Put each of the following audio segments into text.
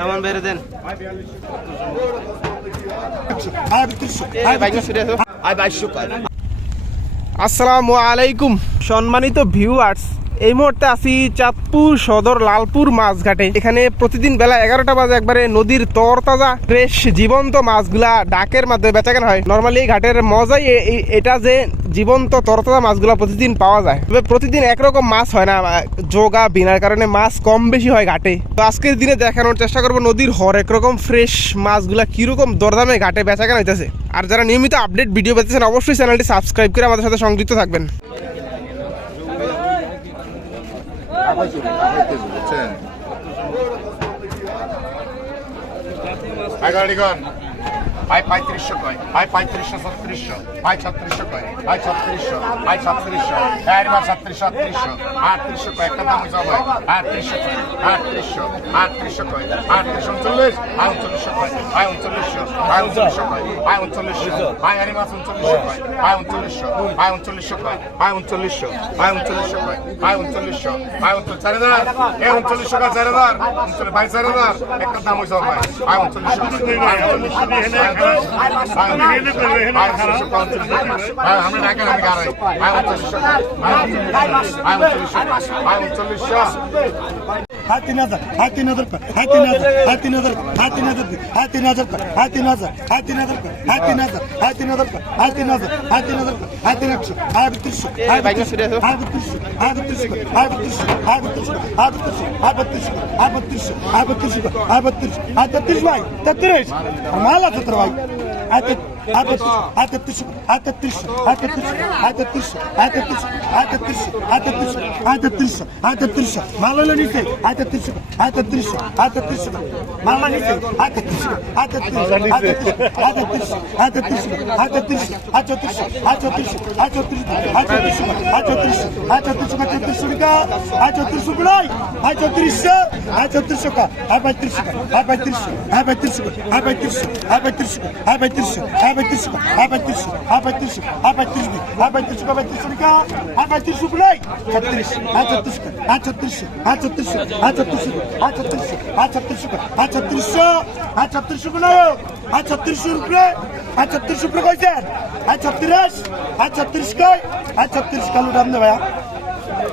আমান বেড়ে দেন আসসালামু আলাইকুম সম্মানিত ভিউয়ার্স এই মুহূর্তে আছি চাঁদপুর সদর লালপুর মাছঘাটে। এখানে প্রতিদিন বেলা এগারোটা বাজে একবারে নদীর তরতাজা ফ্রেশ জীবন্ত মাছগুলা ডাকের মাধ্যমে বেচাকেন হয়। নর্মালি ঘাটের মজাই এটা যে জীবন্ত তরতাজা মাছগুলা প্রতিদিন পাওয়া যায়। তবে প্রতিদিন একরকম মাছ হয় না যোগা বিনার কারণে মাছ কম বেশি হয় ঘাটে। তো আজকের দিনে দেখানোর চেষ্টা করব নদীর হরেক রকম ফ্রেশ মাছগুলা কীরকম দরদামে ঘাটে বেচাকেন হইতেছে। আর যারা নিয়মিত আপডেট ভিডিও পেতেছেন, অবশ্যই চ্যানেলটি সাবস্ক্রাইব করে আমাদের সাথে সংযুক্ত থাকবেন। বুঝছেন ভাই পঁয়ত্রিশশো কয় ভাই পঁয়ত্রিশশো ছত্রিশশো ভাই ছত্রিশশো কয় ভাই ছত্রিশশো ভাই ছত্রিশশো চারবার সাতত্রিশশো আটত্রিশশো আটত্রিশশো কয় একটা দাম জব হয় আটত্রিশশো কয় আটত্রিশশো আটত্রিশশো কয় আটত্রিশশো উনচল্লিশ ভাই উনচল্লিশশো কয় ভাই উনচল্লিশশো ভাই উনচল্লিশশো কয় ভাই উনচল্লিশশো ভাই আরে মাছ উনচল্লিশশো কয় ভাই উনচল্লিশশো ভাই উনচল্লিশশো কয় ভাই উনচল্লিশশো ভাই উনচল্লিশশো কয় ভাই উনচল্লিশশো ভাই উনচল্লিশ চারিদার এ উনচল্লিশশো কয় চারিদার উনচল্লিশ ভাই চারিদার একটা দাম হয়েছে ভাই ভাই উনচল্লিশশো আমরা ডাকেন আমি গাড়াই আয় উনচল্লিশশো আয় উনচল্লিশশো আয় উনচল্লিশশো হাই তিন হাজার হাই তিন হাজার হাই তিন হাজার হাই তিন হাজার হাই তিন হাজার হাই তিন হাজার হাই তিন হাজার হাই তিন হাজার হাই তিন হাজার হাই তিন হাজার হাই তিন হাজার হাই তিন হাজার হাই তিন একশো হাই বত্রিশশো হাই বাইক না ছুটে আসো হাই বত্রিশশো হাই বত্রিশশো হাই বত্রিশশো হাই বত্রিশশো হাই বত্রিশশো হাই বত্রিশশো হাই বত্রিশশো হাই বত্রিশশো হাই বত্রিশ হাই তেত্রিশ ভাই তেত্রিশ মাল আছে তোর ভাই হাই তেত্রিশ হাই তেত্রিশ হাই তেত্রিশ হাই তেত্রিশ হাই তেত্রিশ হাই তেত্রিশ হাই তেত্রিশ হাই তেত্রিশ হাই তেত্রিশ হাই তেত্রিশ মাল হলো নিচে তেত্রিশ হাই তেত্রিশ মাল নিচে হাই তেত্রিশ হাই তেত্রিশ হাই তেত্রিশ হাই তেত্রিশ হাই তেত্রিশ হাই তেত্রিশ হাই চৌত্রিশ হাই চৌত্রিশ হাই চৌত্রিশ হাই চৌত্রিশ হাই চৌত্রিশ হাই Abaitirishi, abaitirishi, abaitirishi, abaitirishi, abaitirishi, abaitirishi ka, abaitirishi bulai. Chhatrish, achhatrish ka, achhatrish, achhatrish, achhatrish, achhatrish, achhatrish ka, achhatrish, achhatrish bulayo, achhatrish rupiye, achhatrish rupiye kaise? Achhatrish, achhatrish ka, achhatrish kalu ramne bhaiya.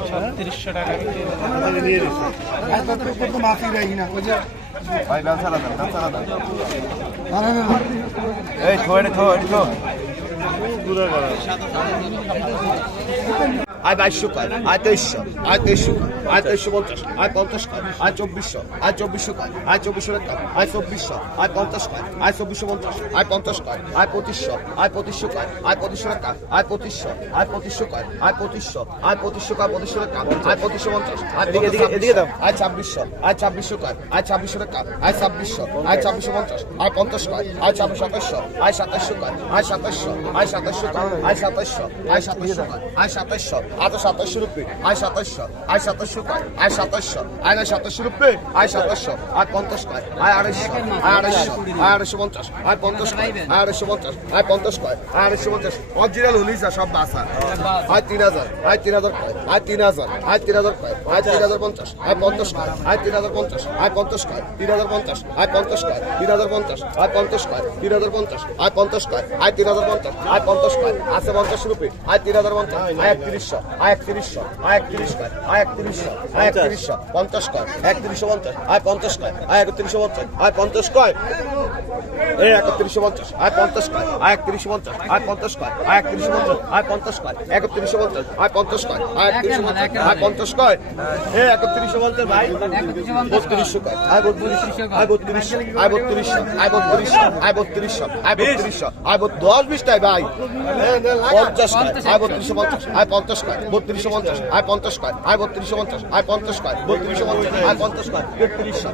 ছত্রিশশো টাকা মাফি রাখি না ভাই bell ছাড়া দেন bell ছাড়া দেন। এই, থো, এটা থো এটা থো। দূরে করা আয় বাইশশো কয় আয় তেইশশো আয় তেইশশো আয় তেইশশো পঞ্চাশ আয় পঞ্চাশ কয় আয় চব্বিশশো আয় চব্বিশশো কয় আয় চব্বিশশো টাকা আয় চব্বিশশো আয় পঞ্চাশ কয় আয় চব্বিশশো পঞ্চাশ আয় পঞ্চাশ কয় আয় পঁচিশশো আয় পঁচিশশো কয় আয় পঁচিশশো টাকা আয় পঁচিশশো আয় পঁচিশশো কয় আয় পঁচিশশো আয় পঁচিশশো কয় পঁচিশশো টাকা আয় পঁচিশশো পঞ্চাশ আয়। আয় ছাব্বিশশো আয় ছাব্বিশশো কয় আয় ছাব্বিশশো টাকা আয় ছাব্বিশশো আয় ছাব্বিশশো পঞ্চাশ আয় পঞ্চাশ কয় আয় ছাব্বিশ সাতাশশো আয় সাতাশশো কয় আয় সাতাশশো আয় সাতাশশো কয় আয় সাতাশশো আয় সাতাশশো কয় আয় সাতাশশো আয় তো সাতাশশো রুপে, আয় সাতাশশো আয় সাতাশশো কয় আয় সাতাশশো, আয় না সাতাশশো রুপে, আয় সাতাশশো, আয় পঞ্চাশ কয় আয় আড়াইশো আয় আড়াইশো আয় আড়াইশো পঞ্চাশ, আয় পঞ্চাশ কয় আয় আড়াইশো পঞ্চাশ, আয় পঞ্চাশ কয় আয় আড়াইশো পঞ্চাশ। অরিজিনাল হলিস সব বাসা। আয় তিন হাজার, আয় তিন হাজার কয় আয় তিন হাজার, আয় তিন হাজার কয় আয় তিন হাজার পঞ্চাশ, আয় পঞ্চাশ কয় আয় তিন হাজার পঞ্চাশ, আয় পঞ্চাশ কয় তিন হাজার পঞ্চাশ, আয় পঞ্চাশ কয় তিন হাজার পঞ্চাশ, আয় পঞ্চাশ কয় তিন হাজার পঞ্চাশ, আয় পঞ্চাশ কয় আয় তিন হাজার পঞ্চাশ, আয় পঞ্চাশ কয় আছে পঞ্চাশ রুপে, আয় তিন হাজার পঞ্চাশ, আয় একত্রিশশো আয় একত্রিশশো আয় একত্রিশ কয় আয় একত্রিশশো আয় একত্রিশশো পঞ্চাশ কয় একত্রিশশো পঞ্চাশ আয় পঞ্চাশ কয় আয় একত্রিশশো পঞ্চাশ আয় পঞ্চাশ কয় এই একত্রিশশো পঞ্চাশ আয় পঞ্চাশ কয় আয় একত্রিশশো পঞ্চাশ আয় পঞ্চাশ কয় আয় একত্রিশশো পঞ্চাশ আয় পঞ্চাশ কয় একত্রিশশো পঞ্চাশ আয় পঞ্চাশ কয় আয় একত্রিশশো পঞ্চাশ আয় পঞ্চাশ কয় এই একত্রিশশো পঞ্চাশ ভাই বত্রিশশো কয় আয় বত্রিশশো আয় বত্রিশশো আয় বত্রিশশো আয় বত্রিশশো আয় বত্রিশশো আয় বত্রিশশো আয় দশ বিশটাই ভাই পঞ্চাশ আয় বত্রিশশো পঞ্চাশ আয় পঞ্চাশ কয় বত্রিশশো পঞ্চাশ আয় পঞ্চাশ কয় আয় বত্রিশশো পঞ্চাশ আয় পঞ্চাশ কয় বত্রিশশো পঞ্চাশ আয় পঞ্চাশ কয় তেত্রিশশো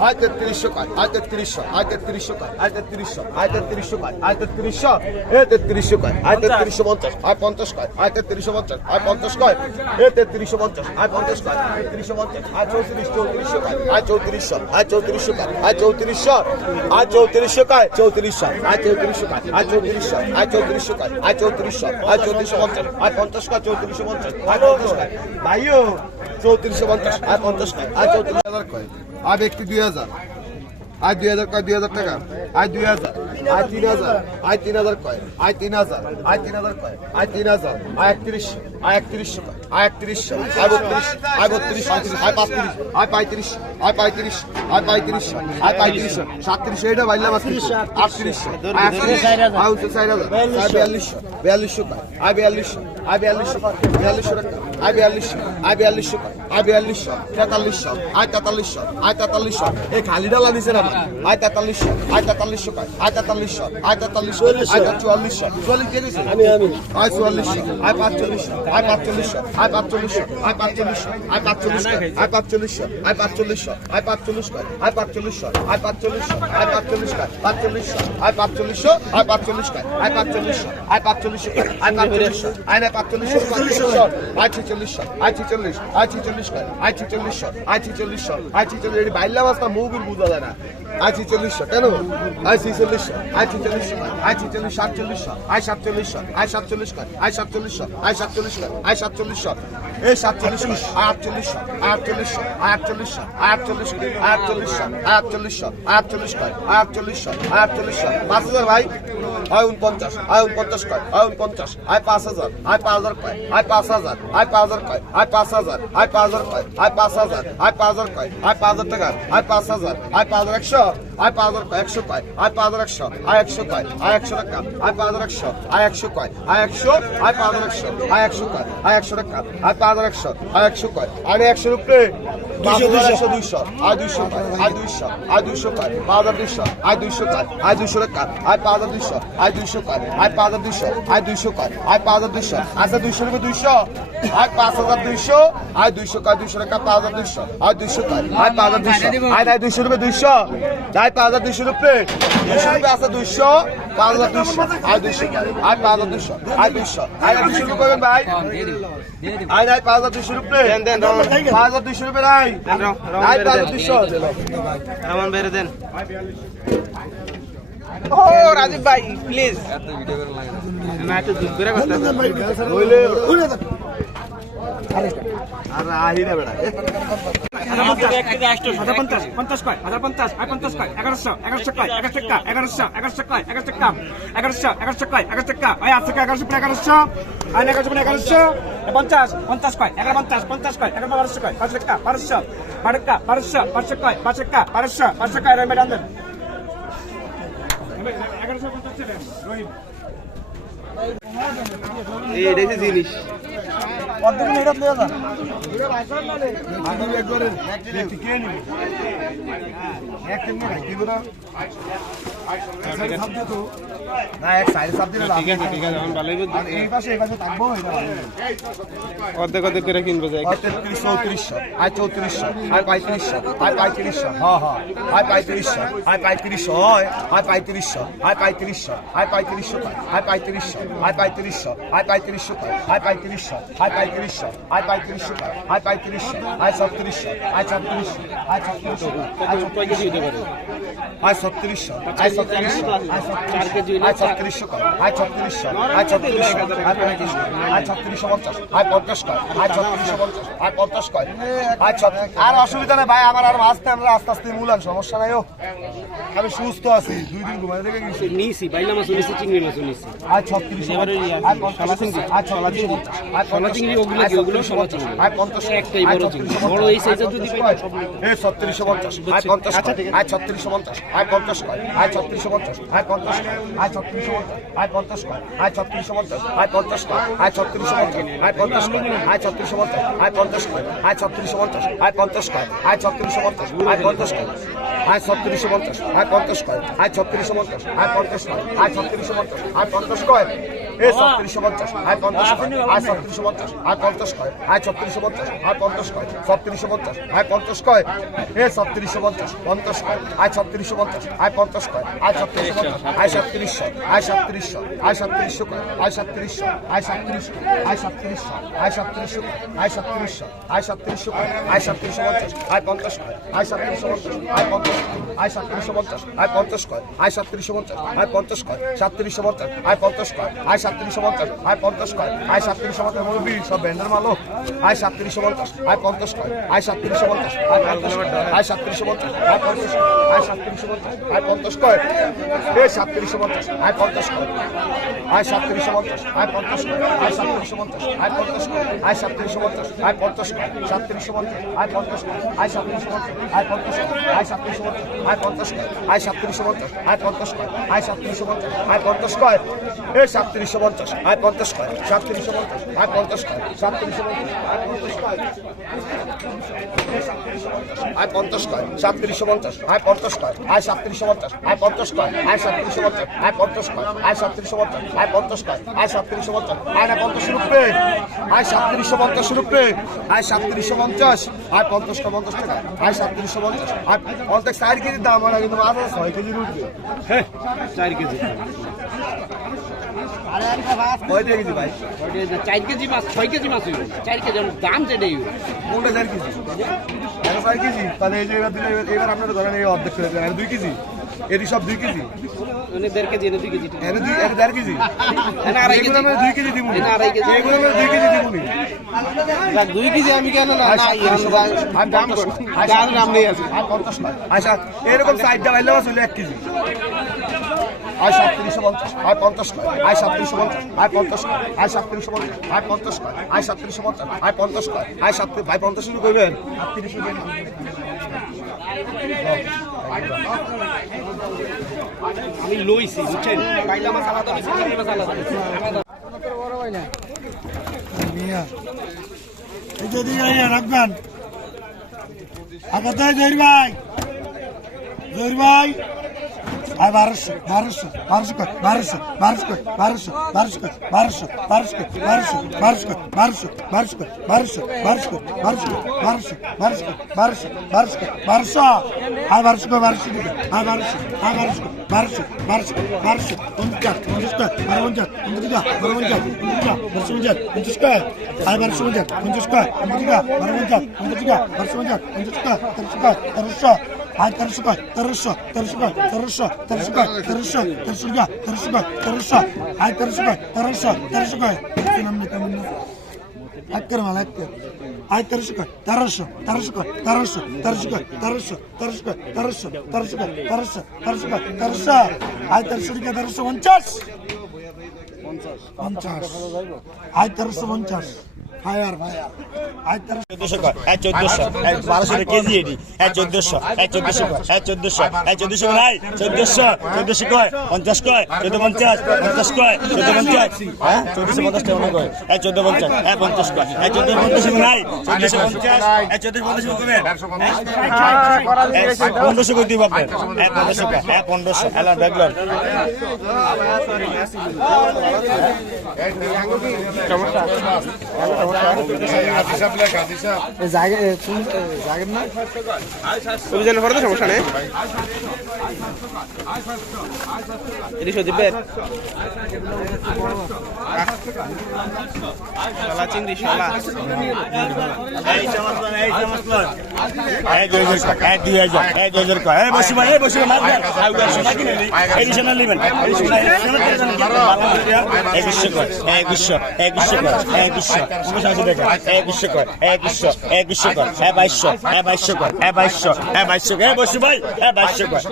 আয় তেত্রিশশো কয় আয় তেত্রিশশো আয় তেত্রিশশো কয় আয় তেত্রিশশো আয় তেত্রিশশো কয় আয় তেত্রিশশো এ তেত্রিশশো কয় আয় তেত্রিশশো পঞ্চাশ আয় পঞ্চাশ কয় আয় তেত্রিশশো পঞ্চাশ আয় পঞ্চাশ কয় এ তেত্রিশশো পঞ্চাশ আয় পঞ্চাশ কয় তেত্রিশশো পঞ্চাশ আয় চৌত্রিশ চৌত্রিশশো কয় আয় চৌত্রিশশো আয় চৌত্রিশশো কয় আয় চৌত্রিশশো আয় চৌত্রিশশো কয় চৌত্রিশশো আয় চৌত্রিশশো কয় আয় চৌত্রিশশো আয় চৌত্রিশশো কয় আয় চৌত্রিশশো আয় চৌত্রিশশো পঞ্চাশ আয় পঞ্চাশ কয় চৌত্রিশশো পঞ্চাশ। আয় পঞ্চাশ টাকা ভাইও। চৌত্রিশশো পঞ্চাশ। পঞ্চাশ চৌত্রিশ। হাজার কয়? আয় ব্যক্তি দুই হাজার। আয় দুই হাজার কয়? দুই হাজার টাকা। আয় দুই হাজার। আয় তিন হাজার। আয় তিন হাজার কয়? আয় তিন হাজার। আয় তিন হাজার কয়? আয় তিন হাজার। আয় একত্রিশশো আয় একত্রিশশো আয় একত্রিশশো আয় বত্রিশ আয় বত্রিশ আয় পাঁচত্রিশ আয় পঁয়ত্রিশ আয় পঁয়ত্রিশ আয় পঁয়ত্রিশ আয় পঁয়ত্রিশ সাতত্রিশশো এটা বাইলাম আটত্রিশশো আটত্রিশশো আয় আটত্রিশ উনত্রিশ চার হাজার আয় বিয়াল্লিশশো বিয়াল্লিশশো আয় বিয়াল্লিশশো আয় বিয়াল্লিশশো বিয়াল্লিশশো টাকা আয় বিয়াল্লিশশো আয় বিয়াল্লিশশো আয় বিয়াল্লিশশো তেতাল্লিশশো আয় তেতাল্লিশশো আয় তেতাল্লিশশো এই খালি ডালা দিছে না আয় তেতাল্লিশশো আয় তেতাল্লিশশো আয় তেতাল্লিশশো আয় তেতাল্লিশশো আয় চুয়াল্লিশশো চুয়াল্লিশ আয় চুয়াল্লিশশো আয় পাঁচচল্লিশশো আয় পাঁচচল্লিশশো আয় পাঁচচল্লিশশো আয় পাঁচচল্লিশশো আয় পাঁচচল্লিশশো আয় পাঁচচল্লিশশো আয় পাঁচচল্লিশশো আয় পাঁচচল্লিশশো আয় পাঁচচল্লিশশো আয় পাঁচচল্লিশশো আয় পাঁচচল্লিশশো আয় পাঁচচল্লিশশো আয় পাঁচচল্লিশশো আয় পাঁচচল্লিশশো আয় পাঁচচল্লিশশো আয় পাঁচচল্লিশশো আয় না পাঁচচল্লিশশো পাঁচচল্লিশশো আয় ছেচল্লিশশো আয় ছেচল্লিশ আয় ছেচল্লিশ আয় ছেচল্লিশশো আয় ছেচল্লিশশো আয় ছেচল্লিশ বাইল্লা মাস্তা মুভির বুঝা যায় না আয় ছেচল্লিশশো কেন? আয় ছেচল্লিশশো আয় ছেচল্লিশশো আয় ছেচল্লিশ সাতচল্লিশশো আয় সাতচল্লিশশো আয় সাতচল্লিশ আয় সাতচল্লিশশো আয় সাতচল্লিশ আয় সাতচল্লিশশো এই সাতচল্লিশশো আয় আটচল্লিশশো আটচল্লিশশো আটচল্লিশশো আটচল্লিশশো আটচল্লিশশো আটচল্লিশশো আটচল্লিশশো আটচল্লিশশো আয় আটচল্লিশশো। পাঁচ হাজার ভাই আয় উনপঞ্চাশ আয় উনপঞ্চাশ কয় আয় উনপঞ্চাশ আয় পাঁচ হাজার আয় পাঁচ হাজার কয় আয় পাঁচ হাজার আয় পাঁচ হাজার কয় আয় পাঁচ হাজার আয় পাঁচ হাজার কয় আয় পাঁচ হাজার আয় পাঁচ হাজার কয় আয় পাঁচ হাজার টাকা আয় পাঁচ হাজার আয় পাঁচ হাজার একশো আয় পাঁচ হাজার কয় একশো কয় আয় পাঁচ হাজার একশো আয় একশো কয় আয় একশো টাকা আয় পাঁচ হাজার একশো আয় একশো কয় আয় একশো আয় পাঁচ হাজার একশো আয় একশো কয় আয় একশো টাকা আয় পাঁচ হাজার একশো আয় একশো কয় আয় একশো রুপে দুইশো দুইশো দুইশো আয় দুইশো আয় দুইশো আয় দুইশো কয় পাঁচ হাজার দুইশো আয় দুইশো কয় আয় দুইশো টাকা আয় পাঁচ হাজার দুইশো আয় দুইশো কয় আয় পাঁচ হাজার দুইশো আয় দুইশো কয় আয় পাঁচ হাজার দুইশো আচ্ছা দুইশো রুপে দুইশো আয় পাঁচ হাজার দুইশো আয় দুইশো কয় দুইশো টাকা পাঁচ হাজার দুইশো আয় দুইশো কয় আয় পাঁচ হাজার দুইশো আয় নাই দুইশো রুপে দুইশো আয় পাঁচ হাজার দুইশো রুপে দুইশো রুপে আছে দুইশো পাঁচ হাজার দুইশো আয় দুইশো আয় পাঁচ হাজার দুইশো আয় দুইশো আয় দুইশো রুপে করবেন ভাই আয় নাই পাঁচ হাজার দুইশো রুপে। পাঁচ হাজার দুইশো রুপে রহ- রহমান বেড়ে দেন। ও রাজীব ভাই প্লিজ না একটু দুধ করে কথা পঞ্চাশ পঞ্চাশ কয় এগারো পঞ্চাশ পঞ্চাশ কয় এগারো বারোশো কয় পাঁচশো টাকা বারোশো বারো টাকা বারোশো পাঁচশো কয় পাঁচশো টাকা বারোশো পাঁচশো কয় রহিম আন্দোলন এগারোশো পঞ্চাশ রহিম এই জিনিস। পদ্মগুলো এটা নিয়ে যান আমি না এক সাইড সাপ দিলে ঠিক আছে ঠিক আছে এখন ভালোই বুঝছি আর এই পাশে এই পাশে থাকব অর্ধেক অর্ধেক করে কিনবো যাই তেত্রিশ চৌত্রিশশো আয় চৌত্রিশশো পঁয়ত্রিশশো আয় পঁয়ত্রিশশো হ্যাঁ হ্যাঁ আয় পঁয়ত্রিশশো আয় পঁয়ত্রিশশো হয় আয় পঁয়ত্রিশশো আয় পঁয়ত্রিশশো আয় পঁয়ত্রিশশো আয় পঁয়ত্রিশশো আয় পঁয়ত্রিশশো আয় পঁয়ত্রিশশো আয় পঁয়ত্রিশশো আয় পঁয়ত্রিশশো আয় পঁয়ত্রিশশো আয় পঁয়ত্রিশশো আয় ছত্রিশশো আয় ছত্রিশশো আয় ছত্রিশশো আয় ছত্রিশশো আয় ছত্রিশশো ছত্রিশশো আয় ছত্রিশশো আয় ছত্রিশশো আয় ছত্রিশশো আয় পঁয়ত্রিশশো আয় ছত্রিশশো পঞ্চাশ আয় পঞ্চাশ কয় আয় ছত্রিশশো পঞ্চাশ আয় পঞ্চাশ আয় ছত্রিশ আর অসুবিধা নেই ভাই আমার আর আসতে আমরা আস্তে আস্তে মূলান সমস্যা নাই ও। আমি সুস্থ আছি দুই দিন ঘুমাই থেকে গেছি। নিয়েছি বাইলা মাছ নিয়েছি চিংড়ি মাছ নিয়েছি। আয় ছত্রিশশো আয় পঞ্চাশ আয় ছত্রিশশো আয় শলা চিংড়ি ওগুলো কি? ওগুলো শলা চিংড়ি। আয় পঞ্চাশ একটাই বড় চিংড়ি। বড় এই size-এর যদি না, ছত্রিশশো পঞ্চাশ আয় পঞ্চাশ আয় ছত্রিশশো পঞ্চাশ আয় পঞ্চাশ কয় আয় ছত্রিশশো পঞ্চাশ আয় পঞ্চাশ আয় ছত্রিশশো আয় পঞ্চাশ কয় আয় ছত্রিশশো পঞ্চাশ আয় পঞ্চাশ কয় আয় ছত্রিশশো পঞ্চাশ আয় পঞ্চাশ কয় আয় ছত্রিশশো পঞ্চাশ আয় পঞ্চাশ কয় আয় ছত্রিশশো পঞ্চাশ আয় পঞ্চাশ কয় আয় ছত্রিশশো পঞ্চাশ আয় পঞ্চাশ কয় আয় ছত্রিশশো পঞ্চাশ আয় পঞ্চাশ কয় আয় ছত্রিশশো পঞ্চাশ আয় পঞ্চাশ কয় আয় ছত্রিশশো পঞ্চাশ আয় পঞ্চাশ কয় এই ছত্রিশশো পঞ্চাশ আয় পঞ্চাশ আয় ছত্রিশশো পঞ্চাশ আয় পঞ্চাশ কয় আয় ছত্রিশশো পঞ্চাশ আয় পঞ্চাশ কয় ছত্রিশশো পঞ্চাশ আয় পঞ্চাশ কয় এ ছত্রিশশো পঞ্চাশ পঞ্চাশ কয় আয় ছত্রিশশো পঞ্চাশ আয় পঞ্চাশ কয় আয় ছত্রিশশো পঞ্চাশ আয় সাতত্রিশশো আয় সাতত্রিশশো আয় সাতত্রিশশো কয় আয় সাতত্রিশশো আয় সাতত্রিশশো আয় সাতত্রিশশো আয় সাতত্রিশশো আয় সাতত্রিশশো আয় সাতত্রিশশো কয় আয় সাতত্রিশশো পঞ্চাশ আয় পঞ্চাশ কয় আয় সাতত্রিশশো পঞ্চাশ আয় পঞ্চাশ আয় সাতত্রিশশো পঞ্চাশ আয় পঞ্চাশ কয় আয় সাতত্রিশশো পঞ্চাশ আয় পঞ্চাশ কয় সাতত্রিশশো পঞ্চাশ আয় পঞ্চাশ কয় আয় সাতত্রিশশো পঞ্চাশ আয় পঞ্চাশ কয় আয় সাতত্রিশশো পঞ্চাশ মুরব্বী সব ব্যান্ডের মালো আয় সাতত্রিশশো পঞ্চাশ আয় পঞ্চাশ কয় আয় সাতত্রিশশো পঞ্চাশ আয় পঞ্চাশ আয় সাতত্রিশশো পঞ্চাশ আয় পঞ্চাশ আয় সাতত্রিশশো পঞ্চাশ আয় পঞ্চাশ কয় এ সাতত্রিশশো পঞ্চাশ আয় পঞ্চাশ কয় আয় সাতত্রিশশো পঞ্চাশ আয় পঞ্চাশ কয় আয় সাতত্রিশশো পঞ্চাশ আয় পঞ্চাশ কয় আয় সাতত্রিশশো পঞ্চাশ আয় পঞ্চাশ কয় সাতত্রিশশো পঞ্চাশ আয় পঞ্চাশ কয় আয় সাতত্রিশশো পঞ্চাশ আয় পঞ্চাশ কয় আয় সাতত্রিশশো পঞ্চাশ আয় পঞ্চাশ কয় আয় সাতত্রিশশো পঞ্চাশ আয় পঞ্চাশ কয় আয় সাতত্রিশশো পঞ্চাশ আয় পঞ্চাশ কয় এ সাতত্রিশশো পঞ্চাশ আয় পঞ্চাশ কয় সাতত্রিশশো পঞ্চাশ আয় পঞ্চাশ কয় সাতত্রিশশো পঞ্চাশ আয় পঞ্চাশ কয় আয় পঞ্চাশ কয় সাতত্রিশশো পঞ্চাশ আয় পঞ্চাশ কয় আয় সাতত্রিশশো পঞ্চাশ আয় পঞ্চাশ কয় আয় সাতত্রিশশো পঞ্চাশ আয় পঞ্চাশ কয় আয় সাতত্রিশশো পঞ্চাশ আয় পঞ্চাশ কয় আয় সাতত্রিশশো পঞ্চাশ আয় না পঞ্চাশ রুপে আয় সাতত্রিশশো পঞ্চাশ রুপে আয় সাতত্রিশশো পঞ্চাশ আয় পঞ্চাশ কয় পঞ্চাশ টাকা আয় সাতত্রিশশো পঞ্চাশ আয় পঞ্চাশ চার কেজির দাম হয় কিন্তু মাছ আছে ছয় কেজির উঠবে চার কেজি কয় কেজি ভাই? চার কেজি মাছ ছয় কেজি মাছ হইব। চার কেজি দাম যেটাই কোনটা চার কেজি? কেজি। তাহলে এই যে এবার দিলে এবার- এবার আপনারা ধরেন এই অর্ধেক করে দুই কেজি। এটি সব দুই কেজি। মানে দেড় কেজি দুই কেজি। ঠিক এনে দুই এনে দেড় কেজি। এনে আড়াই এগুলো কেজি আমরা দুই কেজি দিব এনে আড়াই কেজি। এগুলো আমরা দুই কেজি দিব দুই কেজি আমি কেন না নাম নেই আছে আচ্ছা এরকম সাইডটা চলে এক কেজি। আয় সাতত্রিশশো পঞ্চাশ আয় পঞ্চাশ কয় আয় সাতত্রিশশো পঞ্চাশ আয় পঞ্চাশ কয় আয় সাতত্রিশশো পঞ্চাশ আয় পঞ্চাশ কয় আয় সাতত্রিশশো পঞ্চাশ আয় পঞ্চাশ কয় আয় সাতত্রিশ ভাই পঞ্চাশ শুরু করবেন। আমি লইছি বুঝছেন? আলাদা আলাদা রাখবেন। আগে জহির ভাই জহির ভাই। আর বারোশো বারোশো বারোশো কয় বারোশো বারোশো কয় বারোশো বারোশো কয় বারোশো বারোশো কয় বারোশো বারোশো কয় বারোশো বারোশো কয় বারোশো বারোশো কয় বারোশো বারোশো বারোশো কয় বারোশো বারোশো কয় বারোশো আর বারোশো কয় বারোশো দিকে আর বারোশো আর বারোশো কয় বারোশো বারোশো বারোশো পঞ্চাশ পঞ্চাশ কয় বারো পঞ্চাশ পঞ্চাশ কয় বারো পঞ্চাশ পঞ্চাশ বারোশো পঞ্চাশ পঞ্চাশ কয় আর বারোশো পঞ্চাশ পঞ্চাশ কয় পঞ্চাশ কয় বারো পঞ্চাশ পঞ্চাশ কয় বারোশো хорошо, хорошо, хорошо, хорошо, хорошо, хорошо, хорошо, хорошо, хорошо, ай, хорошо, хорошо, хорошо, Hakkır mal hakkır. Ay tarışık koy. Tarışı. Tarışı koy. Tarışı. Tarışı koy. Tarışı. Tarışı koy. Tarışı. Tarışı koy. Tarışı. Tarışı koy. Tarışı. Ay tarışı dike tarışı 50. 50. Ay tarışı 50. Fire fire. চোদ্দশো এক হ্যাঁ, চোদ্দশো। এক বারোশো কেজি এক হ্যাঁ, চোদ্দশো। এক চোদ্দশো এক চোদ্দশো। এক চোদ্দশো নাই চোদ্দশো। চোদ্দশো কয় পঞ্চাশ কয় চোদ্দ পঞ্চাশ পঞ্চাশ কয় চোদ্দ পঞ্চাশ। চোদ্দশো পঞ্চাশ এক চোদ্দ পঞ্চাশ এক পঞ্চাশ কয়। এক চোদ্দ পঞ্চাশ নাই চোদ্দশো এক চোদ্দ পঞ্চাশ পনেরোশো কই দিব এক পনেরোশো এক পনেরোশো। হিসাব লেখা হিসাব অভিযানের পরে সমস্যা নেই। এটি সজীবের শালা চিংড়ি শালা। এই চামচ লন, এই চামচ লন। এই দুই বসি বসি আশি টাকা। এই বিশশো কয়, এই বিশশো, এই বিশশো কয়, এই বাইশশো, এই বাইশশো কয়, এই বাইশশো, এই বাইশশো কয়। এই ভাই, এই বাইশশো কয়।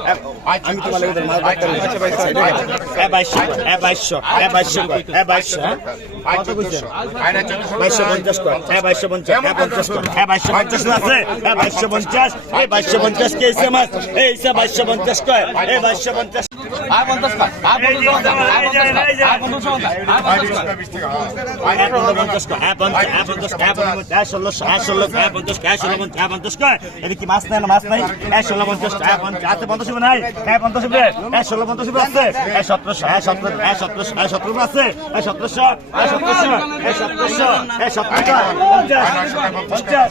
আমি হ্যাঁ? পঞ্চাশ কয়, হ্যাঁ বাইশশো পঞ্চাশ, হ্যাঁ পঞ্চাশ কয়, হ্যাঁ বাইশশো পঞ্চাশ আছে, হ্যাঁ বাইশশো পঞ্চাশ, এই বাইশশো পঞ্চাশ কে পঞ্চাশ কয়, এই বাইশশো পঞ্চাশ। এটা কি মাছ নাই না মাছ নাই, হ্যাঁ ষোলো পঞ্চাশ, আছে পঞ্চাশ নাই, হ্যাঁ পঞ্চাশ হ্যাঁ ষোলো পঞ্চাশ আছে, হ্যাঁ সতেরোশো, হ্যাঁ সতেরো, হ্যাঁ সতেরোশো, হ্যাঁ সতেরো আছে, হ্যাঁ সতেরোশো, হ্যাঁ সতেরোশো, হ্যাঁ সতেরোশো, হ্যাঁ সতেরোশো, পঞ্চাশ, পঞ্চাশ,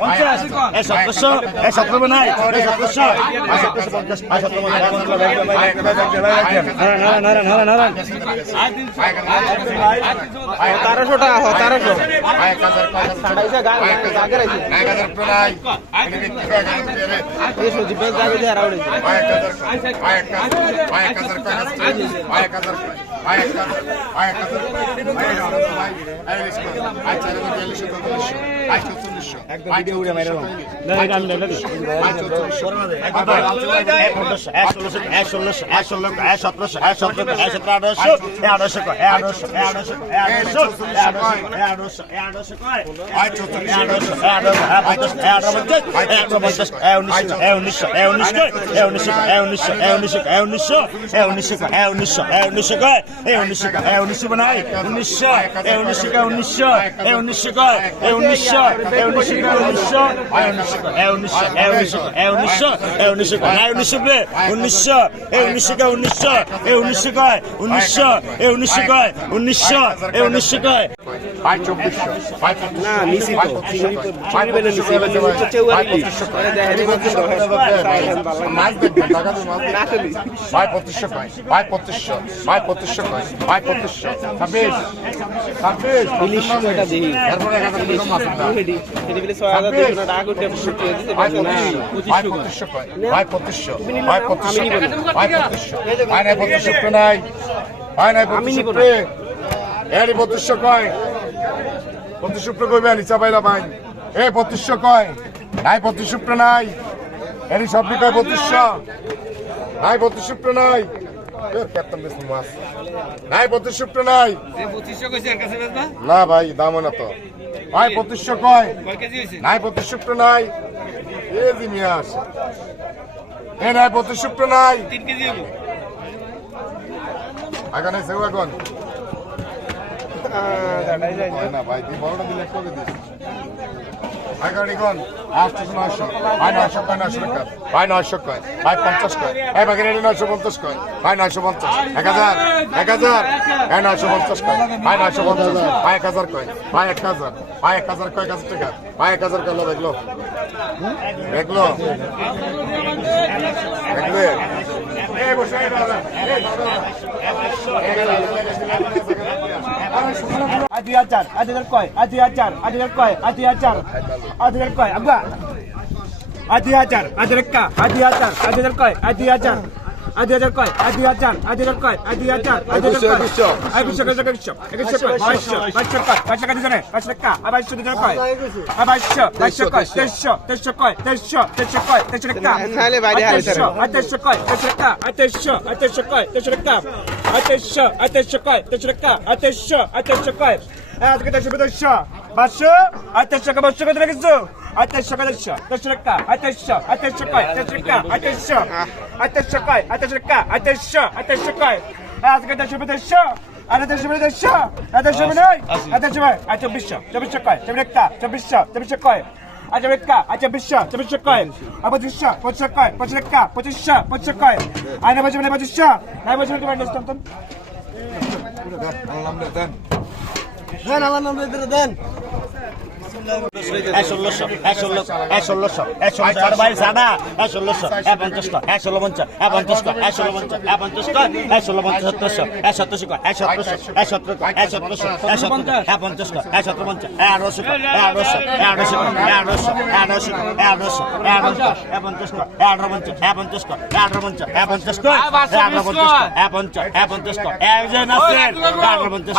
পঞ্চাশ, হ্যাঁ সতেরোশো, হ্যাঁ সতেরো নাই, হ্যাঁ সতেরোশো, হ্যাঁ সতেরোশো পঞ্চাশ, হ্যাঁ সতেরো হ্যাঁ হ্যাঁ তেরোশো টাকা হ তেরোশো এক হাজার এক হাজার প্রায় এই সবজি হচ্ছে চৌয়ারি মানে দেখেনি বলছেন মাছ দেখবেন টাকা দিয়ে মাছ না চলি ভাই পঁচিশশো কয় ভাই পঁচিশশো ভাই কয় ছাব্বিশ ছাব্বিশ। ইলিশ ছয় হাজার দুশো টাকা করে পঁচিশশো ভাই পঁচিশশো ভাই পঁচিশশো ভাই। পঁচিশশো ভাই নাই পঁচিশশো নাই। ভাই নাই পঁচিশশো রে এরই পঁচিশশো কয়? পঁচিশশো তো কইবে নিচা পাইলা ভাই। এ পঁচিশশো কয়? নাই পঁচিশশো নাই। এরই সব কয় পঁচিশশো নাই পঁচিশশো নাই। এ, কেতন বেশ নাই পঁচিশশো নাই। না ভাই দাম না তো। ভাই প্রতিষ্ঠক কয়? নাই প্রতিষ্ঠক তো নাই। এ জিনিয়া আছে এ নাই তো নাই। তিন কেজি এখন। না ভাই তুই বড়টা দিলে একটু দিস? এখন আটশো নয়শো ভাই নয়শো কয় নয়শো টাকা ভাই নয়শো কয় ভাই পঞ্চাশ কয় এই বাকি রেডি নয়শো পঞ্চাশ কয় ভাই নয়শো পঞ্চাশ এক হাজার এক হাজার এই নয়শো পঞ্চাশ কয় ভাই নয়শো পঞ্চাশ ভাই এক হাজার কয় ভাই এক হাজার ভাই এক হাজার কয় এক হাজার টাকা ভাই এক হাজার কয় দেখল দেখল দেখলে এই বসে এই দাদা, এই দাদা। আদি হাজার আদি হাজার কয় হাজার আদি হাজার কয় আদি হাজার হাজার কয় আব্বা আদি হাজার আদি রেক্কা আদি হাজার হাজার কয় আদি হাজার আদি হাজার কয়? আদি হাজার আদি হাজার কয়? আদি হাজার আদি হাজার কয়? আই বিশ একুশ একুশ একুশ কয়? বাইশশো বাইশশো কয়? বাইশশো কাটি জানে বাইশ রেক্কা আর বাইশশো দুজন কয়? আর বাইশশো বাইশশো কয়? তেইশশো তেইশশো। কয়? তেইশশো তেইশশো কয়? তেইশশো রেক্কা নাহলে বাইরে হারে তেইশশো আর তেইশশো কয়? তেইশশো রেক্কা আর তেইশশো আর তেইশশো কয়? তেইশশো রেক্কা আর তেইশশো আর তেইশশো কয়? তেইশশো রেক্কা আর তেইশশো আর তেইশশো কয়? আজকে তেইশশো তেইশশো পাঁচশো আর তেইশশো কয় পাঁচশো কত রেখেছো আর তেইশশো কয় তেইশশো তেইশশো রেক্কা আর তেইশশো আর তেইশশো কয় তেইশশো রেক্কা আর তেইশশো আর তেইশশো কয় আর তেইশশো রেক্কা আর তেইশশো আর তেইশশো কয় আজকে তেইশশো তেইশশো আর তেইশশো তেইশশো আর তেইশশো নয় আর তেইশশো আর চব্বিশশো চব্বিশশো কয় চব্বিশ রেক্কা চব্বিশশো চব্বিশশো কয় আচ্ছা বেক্কা আচ্ছা বিশ্ব চব্বিশশো কয় আর পঁচিশশো পঁচিশশো কয় পঁচিশ রেক্কা পঁচিশশো পঁচিশশো কয় আয় না বলছি মানে পঁচিশশো নাই বলছি মানে ডিস্টার্ব ষোলোশো ষোলোশো ষোলোশো ষোলোশো আর বাইশ সাদা ষোলোশো পঞ্চাশ কয় ষোলো পঞ্চাশ পঞ্চাশ কয় ষোলো পঞ্চাশ পঞ্চাশ কয় ষোলো পঞ্চাশ সত্তরশো সত্তরশো কয় সত্তরশো সত্তর কয় সত্তরশো সত্তর পঞ্চাশ কয় সত্তর পঞ্চাশ আঠারোশো কয় আঠারোশো আঠারোশো কয় আঠারোশো আঠারোশো আঠারোশো আঠারোশো পঞ্চাশ কয় আঠারো পঞ্চাশ পঞ্চাশ কয় আঠারো পঞ্চাশ পঞ্চাশ কয় আঠারো পঞ্চাশ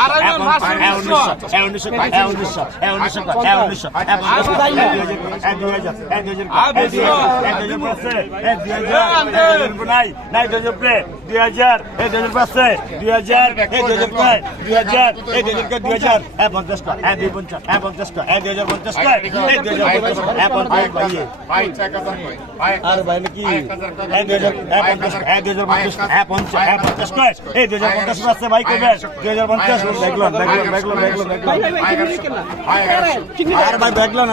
উনিশশো নাই নাই দুই হাজার প্লে দুই হাজার এই দুই হাজার পাঁচশে দুই হাজার এই দুই হাজার কয় দুই হাজার এই দুই হাজার দুই হাজার হ্যাঁ পঞ্চাশ কয় হ্যাঁ দুই পঞ্চাশ হ্যাঁ পঞ্চাশ কয় হ্যাঁ দুই হাজার পঞ্চাশ কয় এই দুই হাজার পঞ্চাশ হ্যাঁ পঞ্চাশ ভাই এক ভাই আর ভাই নাকি এই দুই হাজার হ্যাঁ পঞ্চাশ হ্যাঁ দুই হাজার পঞ্চাশ হ্যাঁ পঞ্চাশ হ্যাঁ পঞ্চাশ এই দুই হাজার পঞ্চাশ আছে ভাই করবেন দুই হাজার পঞ্চাশ দেখলাম দেখলাম দেখলাম দেখলাম দেখলাম আর ভাই দেখলাম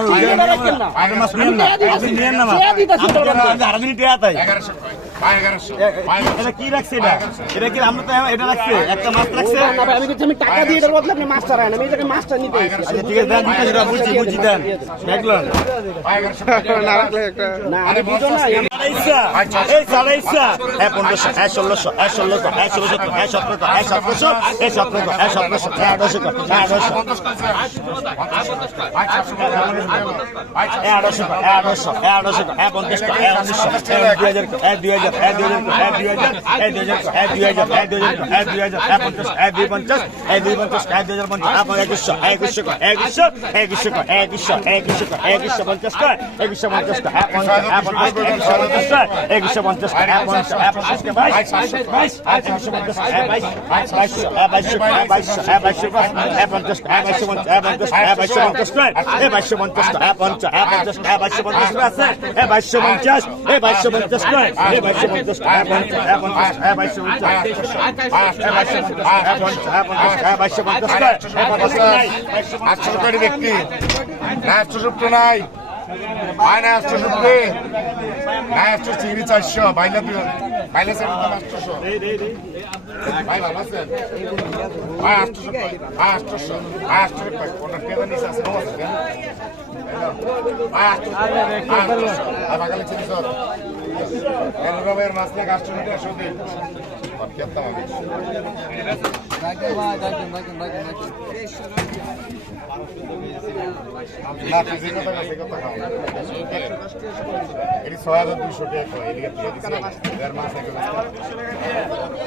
আর মাস নিয়ে না। নিয়েন না আরও দিন টিয়া তাই। এটা কি রাখছে এটা? কি আমরা তো এটা রাখছে? একটা মাছ রাখছে? আমি কিন্তু আমি টাকা দিয়ে দুই হাজার। হাজার এক দুই হাজার এক দুই হাজার এক দুই হাজার এক দুই হাজার এক দুই হাজার এক দুই পঞ্চাশ এক দুই পঞ্চাশ এক দুই পঞ্চাশ এক দুই হাজার পঞ্চাশ আপনার একুশশো একুশশো একুশশো একুশশো একুশশো একুশশো একুশশো পঞ্চাশ একুশশো পঞ্চাশ একুশশো পঞ্চাশ একুশশো পঞ্চাশ একুশশো পঞ্চাশ বাইশশো বাইশশো বাইশশো বাইশশো পঞ্চাশ বাইশশো পঞ্চাশ বাইশশো পঞ্চাশ বাইশশো পঞ্চাশ পঞ্চাশ পঞ্চাশ বাইশশো পঞ্চাশ আছে বাইশশো পঞ্চাশ বাইশশো পঞ্চাশ আটশো কোটি ব্যক্তি না একশো সূত্র নাই বাইনা একশো সূত্রে না চিংড়ি চারশো বাইনা বাইনা আটশোশো ভাই ভালো আছেন ভাই আটশোশো ভাই এলবাবের মাসলে কাস্টমারটা শুধু অত্যন্তম হবে? না ফিজিক এটি ছয় হাজার দুশো টাকা, এদিকে দেড় মাস এক